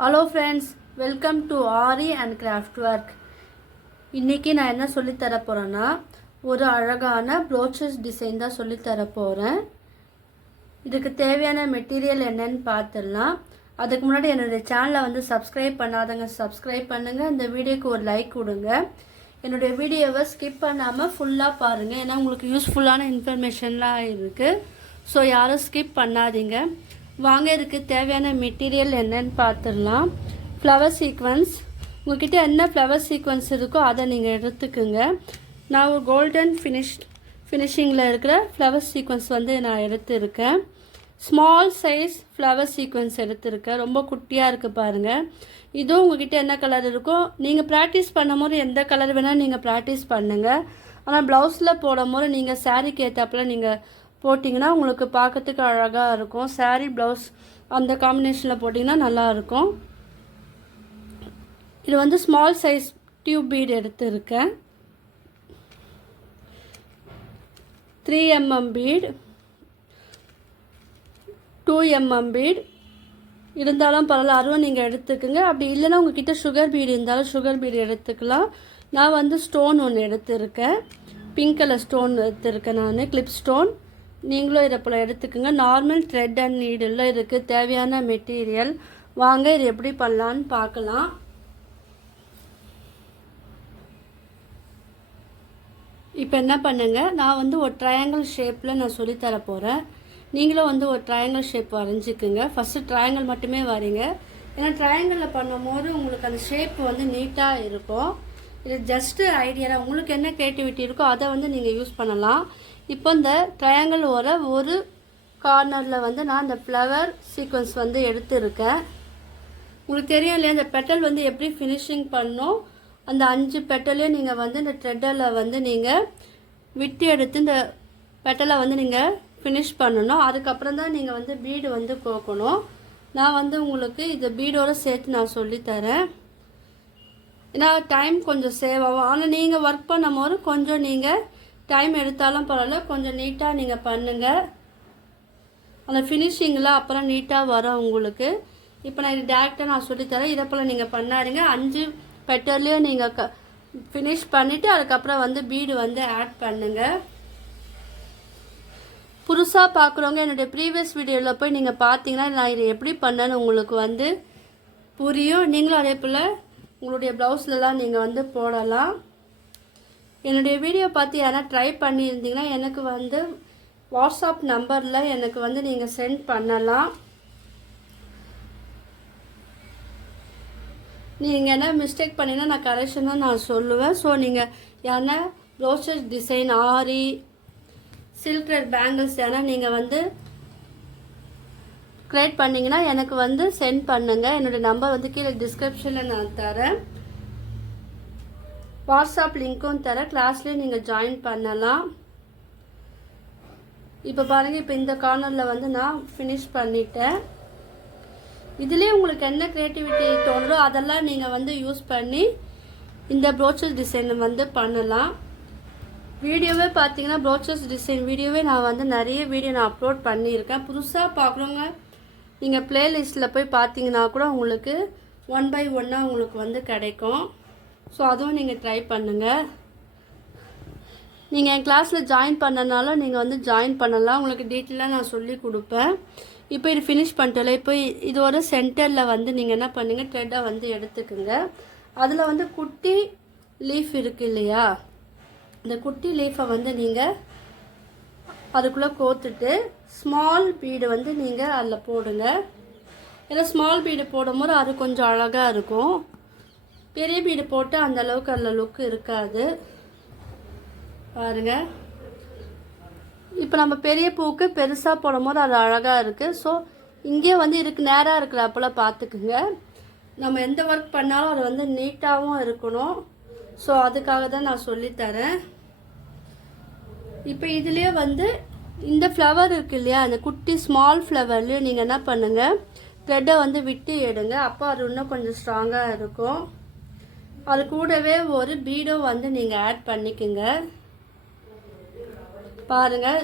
Hello friends, welcome to aari and craft work. இன்றைக்கி நான் என்ன சொல்லித்தர போகிறேன்னா, ஒரு அழகான ப்ரோச்சஸ் டிசைன் தான் சொல்லித்தர போகிறேன். இதுக்கு தேவையான மெட்டீரியல் என்னன்னு பார்த்துடலாம். அதுக்கு முன்னாடி என்னுடைய சேனலை வந்து சப்ஸ்கிரைப் பண்ணாதங்க சப்ஸ்கிரைப் பண்ணுங்கள். இந்த வீடியோக்கு ஒரு லைக் கொடுங்க. என்னுடைய வீடியோவை ஸ்கிப் பண்ணாமல் ஃபுல்லாக பாருங்கள், ஏன்னா உங்களுக்கு யூஸ்ஃபுல்லான இன்ஃபர்மேஷன்லாம் இருக்குது. ஸோ யாரும் ஸ்கிப் பண்ணாதீங்க. வாங்க, இதுக்கு தேவையான மெட்டீரியல் என்னன்னு பார்த்துடலாம். ஃப்ளவர் சீக்வன்ஸ், உங்கள்கிட்ட என்ன ஃப்ளவர் சீக்வன்ஸ் இருக்கோ அதை நீங்கள் எடுத்துக்குங்க. நான் ஒரு கோல்டன் ஃபினிஷிங்கில் இருக்கிற ஃப்ளவர் சீக்வன்ஸ் வந்து நான் எடுத்துருக்கேன். ஸ்மால் சைஸ் ஃப்ளவர் சீக்வன்ஸ் எடுத்துருக்கேன். ரொம்ப குட்டியாக இருக்குது பாருங்கள். இதுவும் உங்கள்கிட்ட என்ன கலர் இருக்கோ, நீங்கள் ப்ராக்டிஸ் பண்ணும் போது எந்த கலர் வேணால் நீங்கள் ப்ராக்டிஸ் பண்ணுங்கள். ஆனால் ப்ளவுஸில் போடும் போது நீங்கள் சாரீக்கு ஏற்றாப்பில் நீங்கள் போட்டிங்கன்னா உங்களுக்கு பார்க்கறதுக்கு அழகாக இருக்கும். சாரீ ப்ளவுஸ் அந்த காம்பினேஷனில் போட்டிங்கன்னா நல்லாயிருக்கும். இது வந்து ஸ்மால் சைஸ் டியூப் பீட் எடுத்துருக்கேன். 3 mm பீட், 2 mm பீட் இருந்தாலும் பரவாயில்ல, அதுவும் நீங்கள் எடுத்துக்குங்க. அப்படி இல்லைன்னா உங்கள்கிட்ட சுகர் பீடு இருந்தாலும் சுகர் பீடு எடுத்துக்கலாம். நான் வந்து ஸ்டோன் ஒன்று எடுத்துருக்கேன், பிங்க் கலர் ஸ்டோன் எடுத்துருக்கேன் நான், கிளிப் ஸ்டோன். நீங்களும் இதை போல் எடுத்துக்கோங்க. நார்மல் த்ரெட் அண்ட் நீடில் இதுக்கு தேவையான மெட்டீரியல். வாங்க இது எப்படி பண்ணலான்னு பார்க்கலாம். இப்போ என்ன பண்ணுங்க, நான் வந்து ஒரு ட்ரையாங்கிள் ஷேப்பில் நான் சொல்லித்தர போகிறேன். நீங்களும் வந்து ஒரு ட்ரையாங்கிள் ஷேப் வரைஞ்சிக்குங்க. ஃபஸ்ட்டு ட்ரையாங்கிள் மட்டுமே வரைங்க, ஏன்னா ட்ரையாங்கிளில் பண்ணும் போது உங்களுக்கு அந்த ஷேப் வந்து நீட்டாக இருக்கும். இது ஜஸ்ட்டு ஐடியா, உங்களுக்கு என்ன க்ரியேட்டிவிட்டி இருக்கோ அதை வந்து நீங்கள் யூஸ் பண்ணலாம். இப்போ இந்த ட்ரையாங்கிள் ஒரு கார்னரில் வந்து நான் இந்த ஃப்ளவர் சீக்வன்ஸ் வந்து எடுத்துருக்கேன். உங்களுக்கு தெரியும் இல்லையா, இந்த பெட்டல் வந்து எப்படி ஃபினிஷிங் பண்ணணும். அந்த 5 பெட்டலையும் நீங்கள் வந்து இந்த த்ரெட்டில் வந்து நீங்கள் விட்டு எடுத்து இந்த பெட்டலை வந்து நீங்கள் ஃபினிஷ் பண்ணணும். அதுக்கப்புறம் தான் நீங்கள் வந்து பீடு வந்து கோக்கணும். நான் வந்து உங்களுக்கு இந்த பீடோடு சேர்த்து நான் சொல்லித்தரேன், ஏன்னா டைம் கொஞ்சம் சேவ் ஆகும். ஆனால் நீங்கள் ஒர்க் பண்ணும் போது கொஞ்சம் நீங்கள் டைம் எடுத்தாலும் பரவாயில்ல, கொஞ்சம் நீட்டாக நீங்கள் பண்ணுங்கள். அந்த ஃபினிஷிங்கில் அப்புறம் நீட்டாக வரும் உங்களுக்கு. இப்போ நான் இது டேரெக்டாக நான் சொல்லித்தரேன், இதை போல் நீங்கள் பண்ணாதீங்க. 5 பெட்டர்லேயும் நீங்கள் ஃபினிஷ் பண்ணிவிட்டு அதுக்கப்புறம் வந்து பீடு வந்து ஆட் பண்ணுங்கள். புதுசாக பார்க்குறவங்க என்னுடைய ப்ரீவியஸ் வீடியோவில் போய் நீங்கள் பார்த்தீங்கன்னா நான் இதை எப்படி பண்ணேன்னு உங்களுக்கு வந்து புரியும். நீங்களும் அதே போல் உங்களுடைய ப்ளவுஸ்லலாம் நீங்கள் வந்து போடலாம். என்னுடைய வீடியோ பார்த்து யாரா ட்ரை பண்ணியிருந்தீங்கன்னா எனக்கு வந்து வாட்ஸ்அப் நம்பரில் எனக்கு வந்து நீங்கள் சென்ட் பண்ணலாம். நீங்கள் என்ன மிஸ்டேக் பண்ணினா நான் கரெக்ஷனாக நான் சொல்லுவேன். ஸோ நீங்கள் யாரா ப்ரோச்சஸ் டிசைன், ஆரி, சில்க் த்ரெட் பேங்கிள்ஸ் யாரா நீங்கள் வந்து க்ரியேட் பண்ணிங்கன்னா எனக்கு வந்து சென்ட் பண்ணுங்கள். என்னுடைய நம்பர் வந்து கீழே டிஸ்கிரிப்ஷனில் நான் தரேன். வாட்ஸ்அப் லிங்க்கும் தரேன், கிளாஸ்லேயே நீங்கள் ஜாயின் பண்ணலாம். இப்போ பாருங்கள், இப்போ இந்த கார்னரில் வந்து நான் ஃபினிஷ் பண்ணிட்டேன். இதுலேயே உங்களுக்கு என்ன க்ரியேட்டிவிட்டி தோணுதோ அதெல்லாம் நீங்கள் வந்து யூஸ் பண்ணி இந்த ப்ரோச்சஸ் டிசைன் வந்து பண்ணலாம். வீடியோவே பார்த்தீங்கன்னா ப்ரோச்சஸ் டிசைன் வீடியோவே நான் வந்து நிறைய வீடியோ நான் அப்லோட் பண்ணியிருக்கேன். புதுசாக பார்க்குறவங்க நீங்கள் ப்ளேலிஸ்ட்டில் போய் பார்த்தீங்கன்னா கூட உங்களுக்கு 1 by 1 உங்களுக்கு வந்து கிடைக்கும். ஸோ அதுவும் நீங்கள் ட்ரை பண்ணுங்கள். நீங்கள் என் கிளாஸில் ஜாயின் பண்ணனாலும் நீங்கள் வந்து ஜாயின் பண்ணலாம், உங்களுக்கு டீட்டெயிலாக நான் சொல்லி கொடுப்பேன். இப்போ இது ஃபினிஷ் பண்ணிட்டோம்ல, இப்போ இதோட சென்டரில் வந்து நீங்கள் என்ன பண்ணுங்கள், த்ரெட்டை வந்து எடுத்துக்குங்க. அதில் வந்து குட்டி லீஃப் இருக்குது இல்லையா, இந்த குட்டி லீஃபை வந்து நீங்கள் அதுக்குள்ளே கோத்துட்டு ஸ்மால் பீடு வந்து நீங்கள் அதில் போடுங்க. ஏன்னா ஸ்மால் பீடு போடும்போது அது கொஞ்சம் அழகாக இருக்கும். பெரிய பீடு போட்டு அந்த அளவுக்கு அதில் லுக்கு இருக்காது பாருங்கள். இப்போ நம்ம பெரிய பூக்கு பெருசாக போடும் போது அது அழகாக இருக்குது. ஸோ இங்கே வந்து இதுக்கு நேராக இருக்கிறப்பல பார்த்துக்குங்க. நம்ம எந்த ஒர்க் பண்ணாலும் அது வந்து நீட்டாகவும் இருக்கணும். ஸோ அதுக்காக தான் நான் சொல்லித்தரேன். இப்போ இதுலேயே வந்து இந்த ஃப்ளவர் இருக்குது இல்லையா, அந்த குட்டி ஸ்மால் ஃப்ளவர்லேயே நீங்கள் என்ன பண்ணுங்கள், த்ரெட்டை வந்து விட்டு எடுங்க. அப்போ அது இன்னும் கொஞ்சம் ஸ்ட்ராங்காக இருக்கும். அது கூடவே ஒரு பீடும் வந்து நீங்கள் ஆட் பண்ணிக்கோங்க. பாருங்கள்,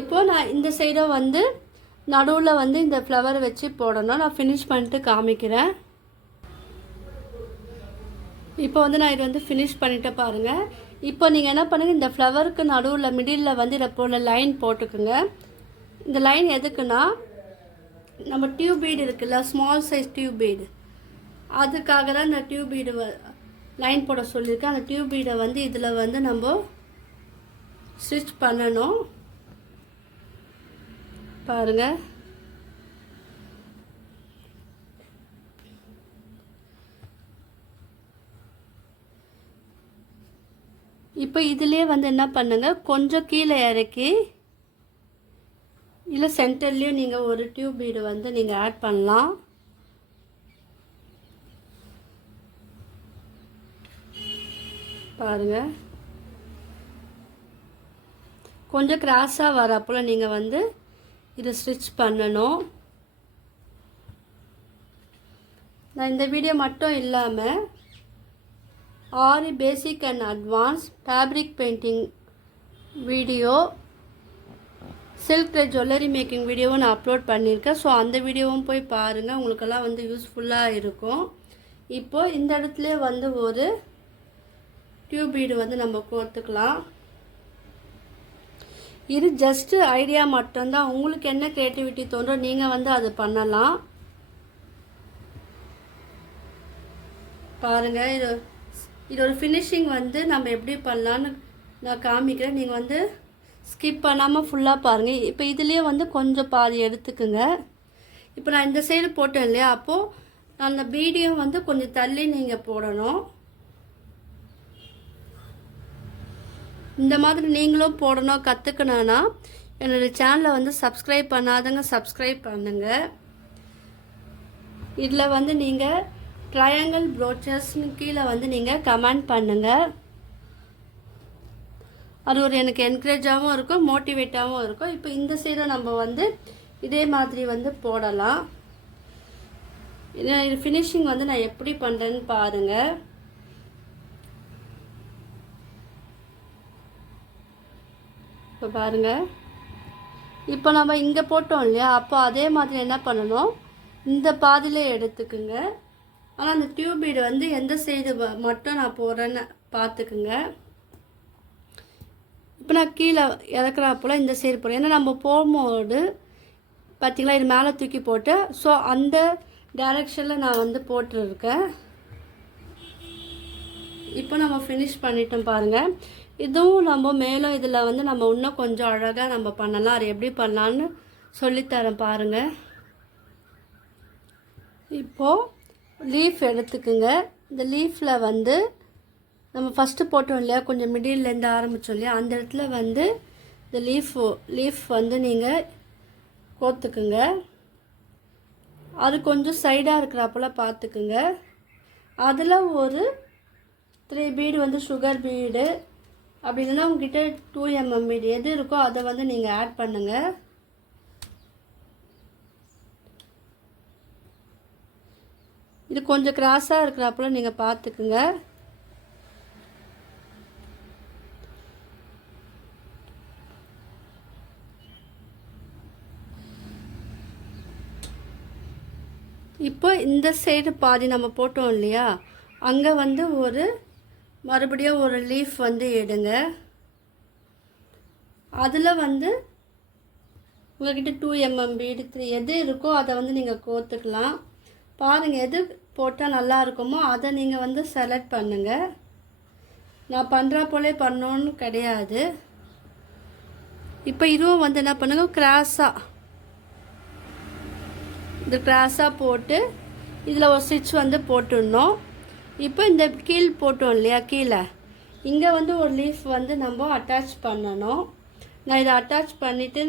இப்போ நான் இந்த சைடும் வந்து நடுவில் வந்து இந்த ஃப்ளவர் வச்சு போடணும். நான் ஃபினிஷ் பண்ணிட்டு காமிக்கிறேன். இப்போ வந்து நான் இது வந்து ஃபினிஷ் பண்ணிட்டு பாருங்கள். இப்போ நீங்கள் என்ன பண்ணுங்கள், இந்த ஃப்ளவருக்கு நடுவில் மிடில் வந்து இதை போல் லைன் போட்டுக்குங்க. இந்த லைன் எதுக்குன்னா நம்ம டியூப் பீடு இருக்குல்ல, ஸ்மால் சைஸ் டியூப் பீடு, அதுக்காக தான் இந்த டியூப் பீடு லைன் போட சொல்லியிருக்கேன். அந்த டியூப் பீடை வந்து இதில் வந்து நம்ம ஸ்டிச் பண்ணணும். பாருங்கள். இப்போ இதிலே வந்து என்ன பண்ணுங்கள், கொஞ்சம் கீழே இறக்கி இல்லை சென்டர்லேயும் நீங்கள் ஒரு டியூப் பீடு வந்து நீங்கள் ஆட் பண்ணலாம். பாருங்கள். கொஞ்சம் கிராஸாக வரப்போல நீங்கள் வந்து இதை ஸ்டிச் பண்ணணும். நான் இந்த வீடியோ மட்டும் இல்லாமல் aari basic and advance fabric painting video, silk jewellery making வீடியோவும் நான் அப்லோட் பண்ணியிருக்கேன். ஸோ அந்த வீடியோவும் போய் பாருங்கள், உங்களுக்கெல்லாம் வந்து யூஸ்ஃபுல்லாக இருக்கும். இப்போது இந்த இடத்துல வந்து ஒரு டியூப் பீடு வந்து நம்ம கோர்த்துக்கலாம். இது ஜஸ்ட்டு ஐடியா மட்டும்தான். உங்களுக்கு என்ன க்ரியேட்டிவிட்டி தோன்றோ நீங்கள் வந்து அது பண்ணலாம். பாருங்கள். இது ஒரு ஃபினிஷிங் வந்து நம்ம எப்படி பண்ணலான்னு நான் காமிக்கிறேன். நீங்கள் வந்து ஸ்கிப் பண்ணாமல் ஃபுல்லாக பாருங்கள். இப்போ இதுலேயே வந்து கொஞ்சம் பாதி எடுத்துக்குங்க. இப்போ நான் இந்த சைடு போட்டேன் இல்லையா, அப்போது அந்த பீடியும் வந்து கொஞ்சம் தள்ளி நீங்கள் போடணும். இந்த மாதிரி நீங்களும் போடணும் கற்றுக்கணுன்னா என்னோடய சேனலை வந்து சப்ஸ்கிரைப் பண்ணாதவங்க சப்ஸ்கிரைப் பண்ணுங்கள். இதில் வந்து நீங்கள் ட்ரையாங்கிள் ப்ரோச்சஸ்னு கீழே வந்து நீங்கள் கமெண்ட் பண்ணுங்கள். அது ஒரு எனக்கு என்கரேஜாகவும் இருக்கும், மோட்டிவேட்டாகவும் இருக்கும். இப்போ இந்த சைடை நம்ம வந்து இதே மாதிரி வந்து போடலாம். இது ஃபினிஷிங் வந்து நான் எப்படி பண்ணுறேன்னு பாருங்கள். இப்போ பாருங்கள். இப்போ நம்ம இங்கே போட்டோம் இல்லையா, அப்போ அதே மாதிரி என்ன பண்ணணும், இந்த பாதியிலே எடுத்துக்குங்க. ஆனால் அந்த டியூப் பீடு வந்து எந்த சைடு மட்டும் நான் போடுறேன்னு பார்த்துக்குங்க. இப்போ நான் கீழே இறக்குறாப்போல் இந்த சைடு போடுறேன். ஏன்னா நம்ம போகும்போது பார்த்திங்களா இது மேலே தூக்கி போட்டு, ஸோ அந்த டைரெக்ஷனில் நான் வந்து போட்டுருக்கேன். இப்போ நம்ம ஃபினிஷ் பண்ணிட்டோம் பாருங்கள். இதுவும் நம்ம மேலும் இதில் வந்து நம்ம இன்னும் கொஞ்சம் அழகாக நம்ம பண்ணலாம். அது எப்படி பண்ணலான்னு சொல்லித்தரேன் பாருங்கள். இப்போது லீஃப் எடுத்துக்குங்க. இந்த லீஃபில் வந்து நம்ம ஃபஸ்ட்டு போட்டோம் இல்லையா, கொஞ்சம் மிடில்லேருந்து ஆரம்பித்தோம் இல்லையா, அந்த இடத்துல வந்து இந்த லீஃப் வந்து நீங்கள் கோத்துக்குங்க. அது கொஞ்சம் சைடாக இருக்கிறப்போல பார்த்துக்குங்க. அதில் ஒரு 3 பீடு வந்து சுகர் பீடு, அப்படி இல்லைன்னா உங்ககிட்ட 2mm பீடு எது இருக்கோ அதை வந்து நீங்கள் ஆட் பண்ணுங்கள். இது கொஞ்சம் கிராஸாக இருக்கிறப்பல நீங்கள் பார்த்துக்குங்க. இப்போ இந்த சைடு பாதி நம்ம போட்டோம் இல்லையா, அங்கே வந்து மறுபடியும் ஒரு லீஃப் வந்து எடுங்க. அதில் வந்து உங்கள்கிட்ட 2mm பீடு 3 எது இருக்கோ அதை வந்து நீங்கள் கோத்துக்கலாம். பாருங்கள், எது போட்டால் நல்லா இருக்குமோ அதை நீங்கள் வந்து செலக்ட் பண்ணுங்கள். நான் பண்ணுறா போலே பண்ணோன்னு கிடையாது. இப்போ இதுவும் வந்து என்ன பண்ணுங்கள், கிராஸாக போட்டு இதில் ஒரு ஸ்டிச் வந்து போட்டுடணும். இப்போ இந்த கீழ் போட்டோம் இல்லையா, கீழே இங்கே வந்து ஒரு லீஃப் வந்து நம்ம அட்டாச் பண்ணணும். நான் இதை அட்டாச் பண்ணிவிட்டு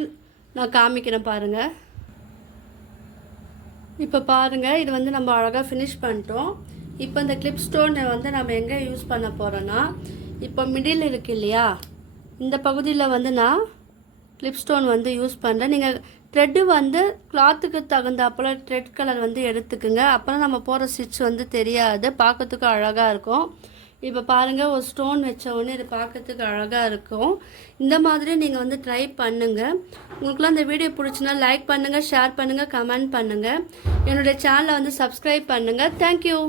நான் காமிக்கிறேன் பாருங்கள். இப்போ பாருங்கள், இது வந்து நம்ம அழகாக ஃபினிஷ் பண்ணிட்டோம். இப்போ இந்த கிளிப் ஸ்டோனை வந்து நம்ம எங்கே யூஸ் பண்ண போகிறோன்னா, இப்போ மிடில் இருக்கு இல்லையா, இந்த பகுதியில் வந்து நான் கிளிப் ஸ்டோன் வந்து யூஸ் பண்ணுறேன். நீங்கள் த்ரெட்டு வந்து கிளாத்துக்கு தகுந்தாப்பில் த்ரெட் கலர் வந்து எடுத்துக்குங்க. அப்புறம் நம்ம போகிற ஸ்டிச் வந்து தெரியாது, பார்க்கறதுக்கு அழகாக இருக்கும். இப்போ பாருங்கள், ஒரு ஸ்டோன் வச்ச உடனே இது பார்க்கறதுக்கு அழகாக இருக்கும். இந்த மாதிரி நீங்கள் வந்து ட்ரை பண்ணுங்கள். உங்களுக்குலாம் இந்த வீடியோ பிடிச்சினா லைக் பண்ணுங்கள், ஷேர் பண்ணுங்கள், கமெண்ட் பண்ணுங்கள். என்னுடைய சேனலை வந்து சப்ஸ்கிரைப் பண்ணுங்கள். தேங்க்யூ.